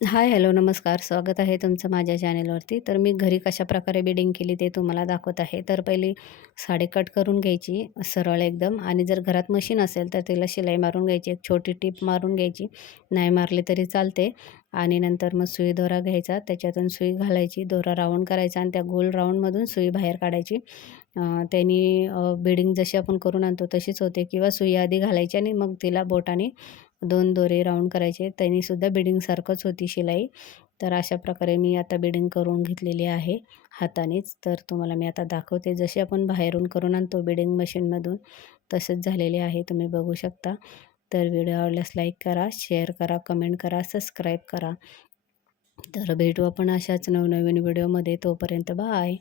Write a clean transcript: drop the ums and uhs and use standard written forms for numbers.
हाय, hello, नमस्कार. स्वागत आहे तुमचं माझ्या चॅनेलवरती. तर मी घरी कशाप्रकारे बिडिंग केली ते तुम्हाला दाखवत आहे. तर पहिली साडी कट करून घ्यायची सरळ एकदम आणि जर घरात मशीन असेल तर तिला शिलाई मारून घ्यायची. एक छोटी टीप मारून घ्यायची. नाही मारली तरी चालते. आणि नंतर मग सुई दोरा घ्यायचा. त्याच्यातून सुई घालायची, दोरा राउंड करायचा आणि त्या गोल राउंडमधून सुई बाहेर काढायची. त्यानी बिडिंग जशी आपण करून आणतो तशीच होते किंवा सुई आधी घालायची आणि मग तिला बोटाने 2 दोरे राउंड करायचे. त्यानीसुद्धा बिडिंगसारखंच होती शिलाई. तर अशा प्रकारे मी आता बिडिंग करून घेतलेली आहे हातानेच. तर तुम्हाला मी आता दाखवते. जशी आपण बाहेरून करून आणतो बिडिंग मशीनमधून तसेच झालेले आहे. तुम्ही बघू शकता. तर व्हिडिओ आवडल्यास लाईक करा, शेअर करा, कमेंट करा, सबस्क्राईब करा. तर भेटू आपण अशाच नवनवीन व्हिडिओमध्ये. तोपर्यंत बाय.